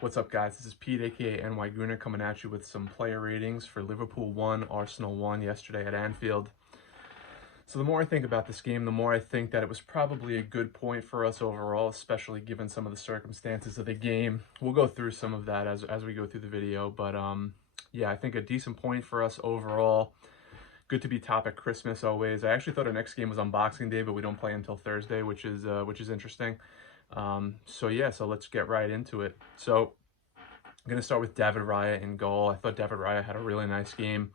What's up, guys? This is Pete, aka NY Gooner, coming at you with some player ratings for Liverpool 1, Arsenal 1 yesterday at Anfield. So the more I think about this game, the more I think that it was probably a good point for us overall, especially given some of the circumstances of the game. We'll go through some of that as we go through the video, but yeah, I think a decent point for us overall. Good to be top at Christmas always. I actually thought our next game was on Boxing Day, but we don't play until Thursday, which is interesting. So let's get right into it. So I'm going to start with David Raya in goal. I thought David Raya had a really nice game.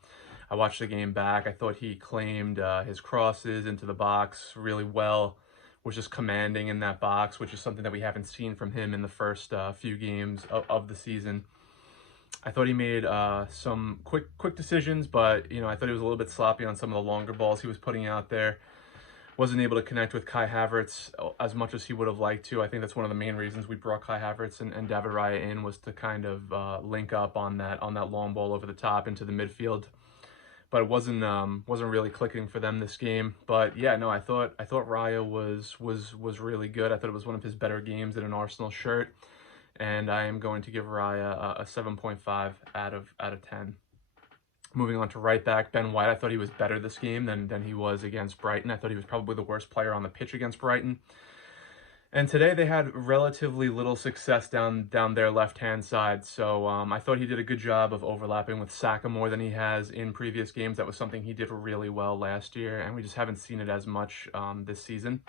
I watched the game back. I thought he claimed his crosses into the box really well, was just commanding in that box, which is something that we haven't seen from him in the first few games of the season. I thought he made some quick decisions, but I thought he was a little bit sloppy on some of the longer balls he was putting out there. Wasn't able to connect with Kai Havertz as much as he would have liked to. I think that's one of the main reasons we brought Kai Havertz and David Raya in, was to kind of link up on that long ball over the top into the midfield. But it wasn't really clicking for them this game. But yeah, no, I thought Raya was really good. I thought it was one of his better games in an Arsenal shirt, and I am going to give Raya a 7.5 out of 10. Moving on to right back, Ben White. I thought he was better this game than he was against Brighton. I thought he was probably the worst player on the pitch against Brighton. And today they had relatively little success down their left-hand side. So I thought he did a good job of overlapping with Saka more than he has in previous games. That was something he did really well last year, and we just haven't seen it as much this season.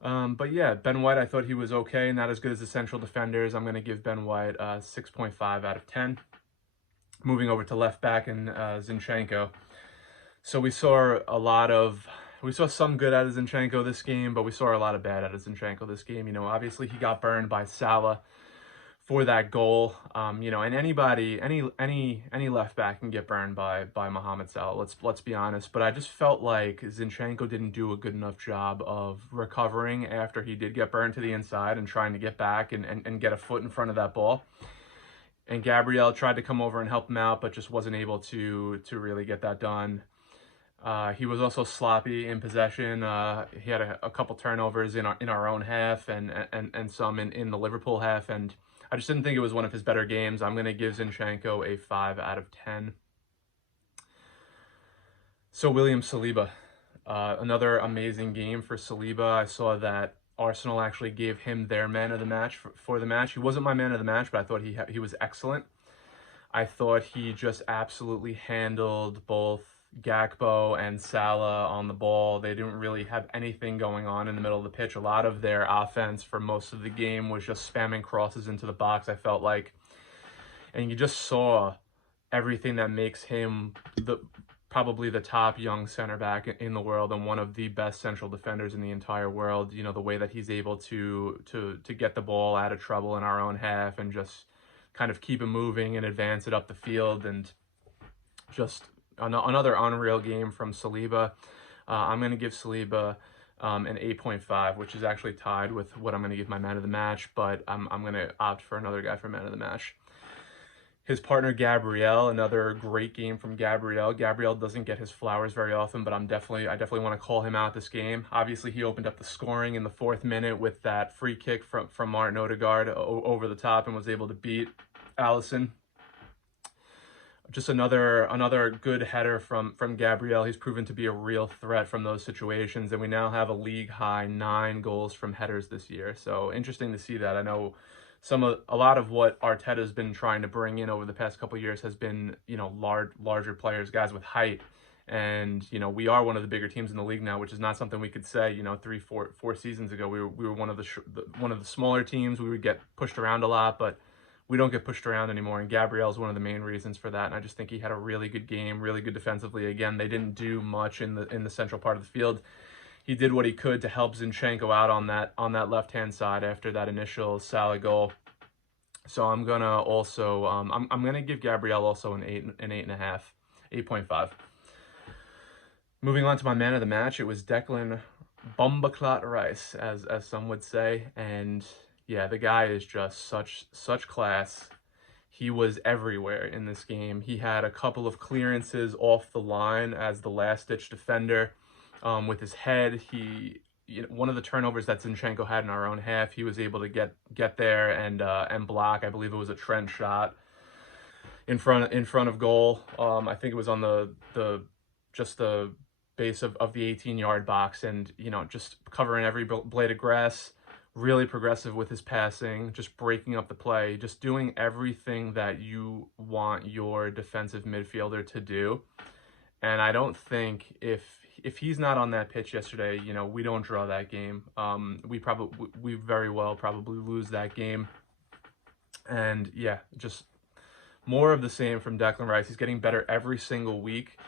But yeah, Ben White, I thought he was okay, not as good as the central defenders. I'm going to give Ben White a 6.5 out of 10. Moving over to left back and Zinchenko. So we saw some good out of Zinchenko this game, but we saw a lot of bad out of Zinchenko this game. Obviously he got burned by Salah for that goal. And any left back can get burned by Mohamed Salah. Let's be honest. But I just felt like Zinchenko didn't do a good enough job of recovering after he did get burned to the inside and trying to get back and get a foot in front of that ball. And Gabriel tried to come over and help him out, but just wasn't able to really get that done. He was also sloppy in possession. He had a couple turnovers in our own half and some in the Liverpool half, and I just didn't think it was one of his better games. I'm going to give Zinchenko a 5 out of 10. So William Saliba, another amazing game for Saliba. I saw that Arsenal actually gave him their man of the match for the match. He wasn't my man of the match, but I thought he was excellent. I thought he just absolutely handled both Gakpo and Salah on the ball. They didn't really have anything going on in the middle of the pitch. A lot of their offense for most of the game was just spamming crosses into the box, I felt like. And you just saw everything that makes him probably the top young center back in the world and one of the best central defenders in the entire world. The way that he's able to get the ball out of trouble in our own half and just kind of keep it moving and advance it up the field, and just another unreal game from Saliba. I'm going to give Saliba an 8.5, which is actually tied with what I'm going to give my man of the match, but I'm going to opt for another guy for man of the match. His partner, Gabriel, another great game from Gabriel. Gabriel doesn't get his flowers very often, but I definitely want to call him out this game. Obviously, he opened up the scoring in the 4th minute with that free kick from Martin Odegaard over the top and was able to beat Alisson. Just another good header from Gabriel. He's proven to be a real threat from those situations, and we now have a league-high 9 goals from headers this year. So interesting to see that. I know a lot of what Arteta's been trying to bring in over the past couple of years has been, larger players, guys with height. And, we are one of the bigger teams in the league now, which is not something we could say, 3-4 seasons ago. We were one of the smaller teams. We would get pushed around a lot, but we don't get pushed around anymore. And Gabriel's one of the main reasons for that. And I just think he had a really good game, really good defensively. Again, they didn't do much in the central part of the field. He did what he could to help Zinchenko out on that left-hand side after that initial Salah goal. So I'm gonna also I'm gonna give Gabriel also an 8.5, 8.5. Moving on to my man of the match, it was Declan Bumbaclot Rice, as some would say, and yeah, the guy is just such class. He was everywhere in this game. He had a couple of clearances off the line as the last-ditch defender. With his head, he one of the turnovers that Zinchenko had in our own half, he was able to get there and block. I believe it was a Trent shot in front of goal. I think it was on the just the base of the 18-yard box, and just covering every blade of grass. Really progressive with his passing, just breaking up the play, just doing everything that you want your defensive midfielder to do. And I don't think if he's not on that pitch yesterday, we don't draw that game. We very well probably lose that game. And yeah, just more of the same from Declan Rice. He's getting better every single week.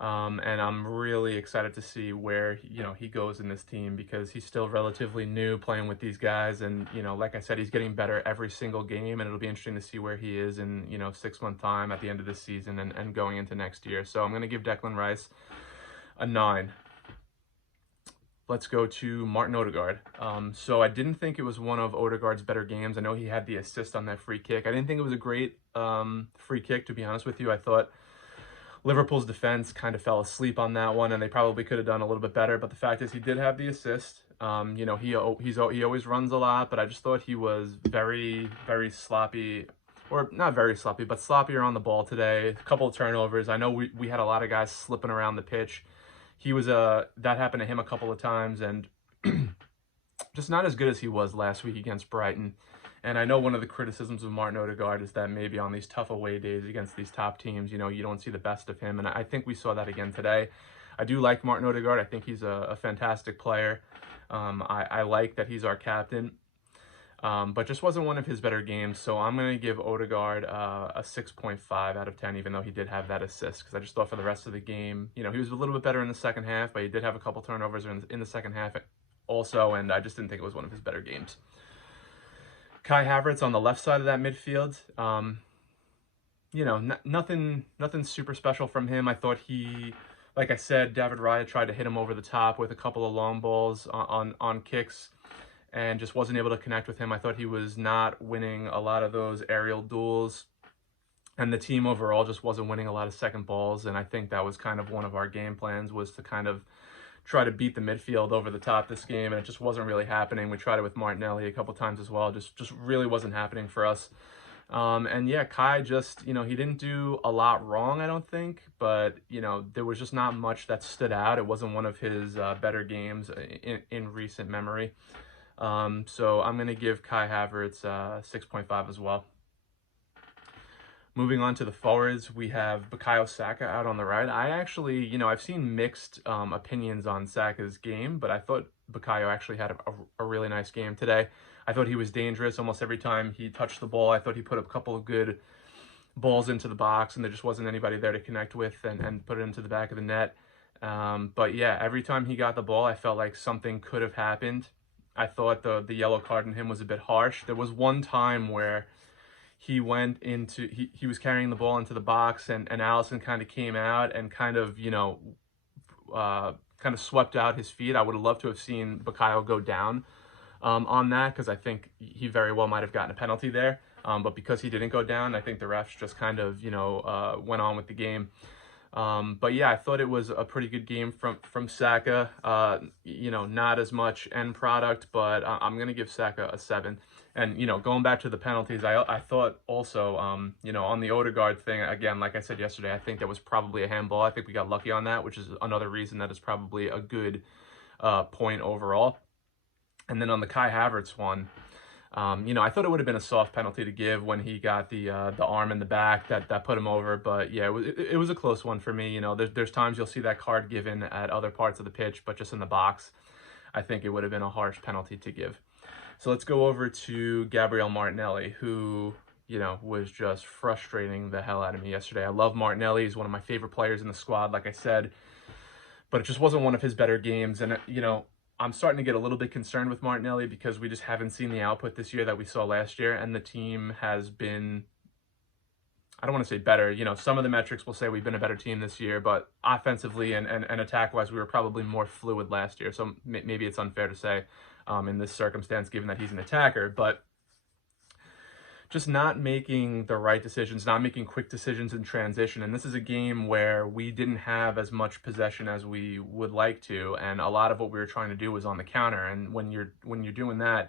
And I'm really excited to see where, he goes in this team, because he's still relatively new playing with these guys. And, like I said, he's getting better every single game, and it'll be interesting to see where he is in, 6-month time at the end of this season and going into next year. So I'm going to give Declan Rice a 9. Let's go to Martin Odegaard. So I didn't think it was one of Odegaard's better games. I know he had the assist on that free kick. I didn't think it was a great free kick, to be honest with you. I thought Liverpool's defense kind of fell asleep on that one, and they probably could have done a little bit better. But the fact is, he did have the assist. He always runs a lot, but I just thought he was very, very sloppy, or not very sloppy, but sloppier on the ball today. A couple of turnovers. I know we had a lot of guys slipping around the pitch. That happened to him a couple of times, and just not as good as he was last week against Brighton. And I know one of the criticisms of Martin Odegaard is that maybe on these tough away days against these top teams, you don't see the best of him. And I think we saw that again today. I do like Martin Odegaard. I think he's a fantastic player. I like that he's our captain. But just wasn't one of his better games. So I'm going to give Odegaard a 6.5 out of 10, even though he did have that assist. Because I just thought for the rest of the game, he was a little bit better in the second half, but he did have a couple turnovers in the second half also. And I just didn't think it was one of his better games. Kai Havertz on the left side of that midfield, nothing super special from him. I thought like I said, David Raya tried to hit him over the top with a couple of long balls on kicks and just wasn't able to connect with him. I thought he was not winning a lot of those aerial duels, and the team overall just wasn't winning a lot of second balls. And I think that was kind of one of our game plans, was to kind of try to beat the midfield over the top this game, and it just wasn't really happening. We tried it with Martinelli a couple times as well. Just really wasn't happening for us. And yeah, Kai just, he didn't do a lot wrong, I don't think, but, there was just not much that stood out. It wasn't one of his better games in recent memory. So I'm going to give Kai Havertz 6.5 as well. Moving on to the forwards, we have Bukayo Saka out on the right. I actually, I've seen mixed opinions on Saka's game, but I thought Bukayo actually had a really nice game today. I thought he was dangerous almost every time he touched the ball. I thought he put up a couple of good balls into the box, and there just wasn't anybody there to connect with and put it into the back of the net. But yeah, every time he got the ball, I felt like something could have happened. I thought the yellow card in him was a bit harsh. There was one time where he was carrying the ball into the box, and Alisson kind of came out and kind of swept out his feet. I would have loved to have seen Bukayo go down on that, because I think he very well might have gotten a penalty there. But because he didn't go down, I think the refs just kind of, went on with the game. But yeah, I thought it was a pretty good game from Saka. Not as much end product, but I'm going to give Saka a 7. And, going back to the penalties, I thought also, on the Odegaard thing, again, like I said yesterday, I think that was probably a handball. I think we got lucky on that, which is another reason that is probably a good point overall. And then on the Kai Havertz one, I thought it would have been a soft penalty to give when he got the arm in the back that put him over. But yeah, it was a close one for me. There's times you'll see that card given at other parts of the pitch, but just in the box, I think it would have been a harsh penalty to give. So let's go over to Gabriel Martinelli, who, was just frustrating the hell out of me yesterday. I love Martinelli. He's one of my favorite players in the squad, like I said, but it just wasn't one of his better games. And, I'm starting to get a little bit concerned with Martinelli, because we just haven't seen the output this year that we saw last year, and the team has been, I don't want to say better, some of the metrics will say we've been a better team this year, but offensively and attack-wise, we were probably more fluid last year, so maybe it's unfair to say in this circumstance, given that he's an attacker, but just not making the right decisions, not making quick decisions in transition. And this is a game where we didn't have as much possession as we would like to, and a lot of what we were trying to do was on the counter. And when you're doing that,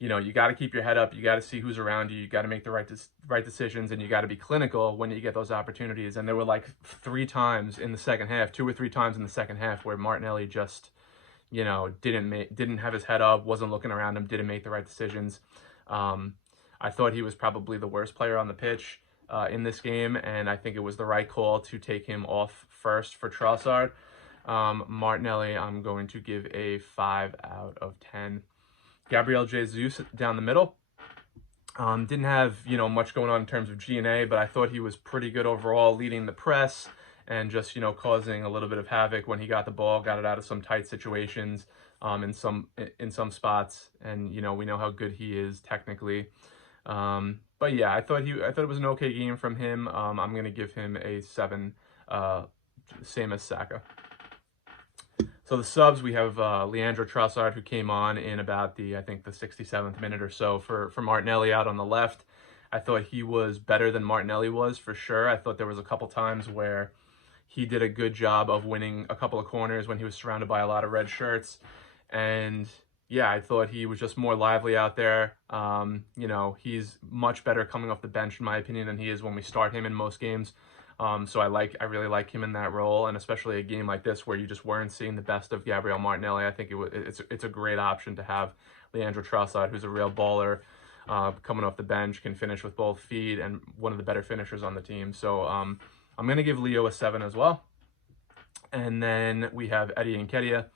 you got to keep your head up. You got to see who's around you. You got to make the right decisions, and you got to be clinical when you get those opportunities. And there were like 3 times in the second half, 2 or 3 times in the second half, where Martinelli just, didn't have his head up, wasn't looking around him, didn't make the right decisions. I thought he was probably the worst player on the pitch in this game, and I think it was the right call to take him off first for Trossard. Martinelli, I'm going to give a 5 out of 10. Gabriel Jesus down the middle. Didn't have, much going on in terms of G&A, but I thought he was pretty good overall, leading the press and just, causing a little bit of havoc when he got the ball, got it out of some tight situations in some spots. And, we know how good he is technically. But yeah, I thought it was an okay game from him. I'm going to give him a 7, same as Saka. So the subs, we have Leandro Trossard, who came on in about I think the 67th minute or so for Martinelli out on the left. I thought he was better than Martinelli was, for sure. I thought there was a couple times where he did a good job of winning a couple of corners when he was surrounded by a lot of red shirts. And yeah, I thought he was just more lively out there. He's much better coming off the bench, in my opinion, than he is when we start him in most games. So I really like him in that role, and especially a game like this where you just weren't seeing the best of Gabriel Martinelli. I think it's a great option to have Leandro Trossard, who's a real baller, coming off the bench, can finish with both feet, and one of the better finishers on the team. So I'm going to give Leo a 7 as well. And then we have Eddie Nketiah,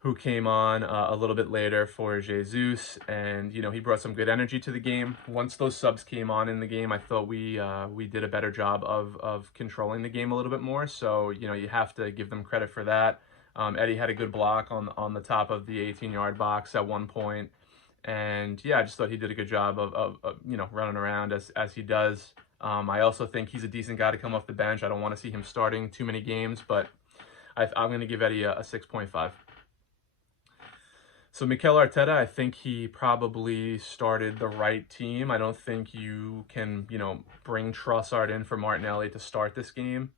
who came on a little bit later for Jesus, and he brought some good energy to the game. Once those subs came on in the game, I thought we did a better job of controlling the game a little bit more. So you have to give them credit for that. Eddie had a good block on the top of the 18-yard box at one point, and yeah, I just thought he did a good job of running around as he does. I also think he's a decent guy to come off the bench. I don't want to see him starting too many games, but I'm going to give Eddie a 6.5. So Mikel Arteta, I think he probably started the right team. I don't think you can, bring Trossard in for Martinelli to start this game.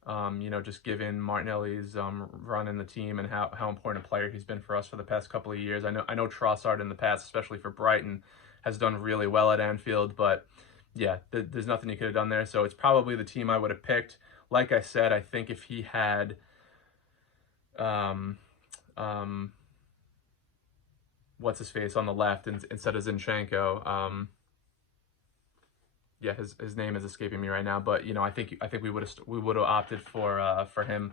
Just given Martinelli's run in the team and how important a player he's been for us for the past couple of years. I know Trossard in the past, especially for Brighton, has done really well at Anfield, but yeah, there's nothing he could have done there. So it's probably the team I would have picked. Like I said, I think if he had what's his face on the left instead of Zinchenko. Yeah, his name is escaping me right now, but I think we would have opted for him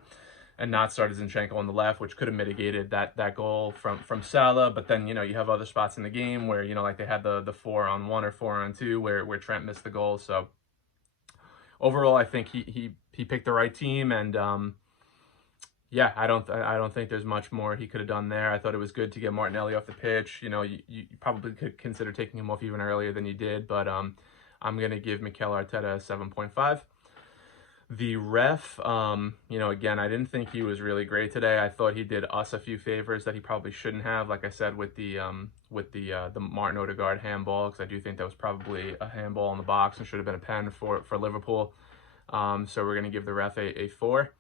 and not started Zinchenko on the left, which could have mitigated that goal from Salah. But then you have other spots in the game where like they had the 4-on-1 or 4-on-2 where Trent missed the goal. So overall, I think he picked the right team, and yeah, I don't think there's much more he could have done there. I thought it was good to get Martinelli off the pitch. You probably could consider taking him off even earlier than you did, but I'm going to give Mikel Arteta a 7.5. The ref, again, I didn't think he was really great today. I thought he did us a few favors that he probably shouldn't have. Like I said, with the Martin Odegaard handball, because I do think that was probably a handball in the box and should have been a pen for Liverpool. So we're going to give the ref a 4.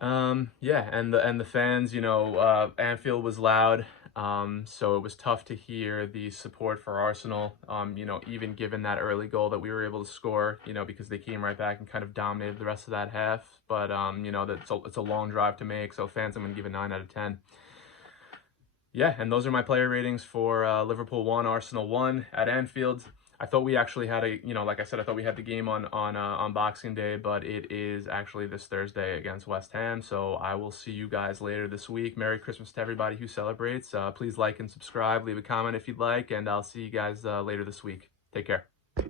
Yeah, and the fans, Anfield was loud, so it was tough to hear the support for Arsenal, even given that early goal that we were able to score, because they came right back and kind of dominated the rest of that half. But, it's a long drive to make, so fans, I'm going to give a 9 out of 10. Yeah, and those are my player ratings for Liverpool 1, Arsenal 1 at Anfield. I thought we actually had like I said, I thought we had the game on Boxing Day, but it is actually this Thursday against West Ham. So I will see you guys later this week. Merry Christmas to everybody who celebrates. Please like and subscribe, leave a comment if you'd like, and I'll see you guys later this week. Take care.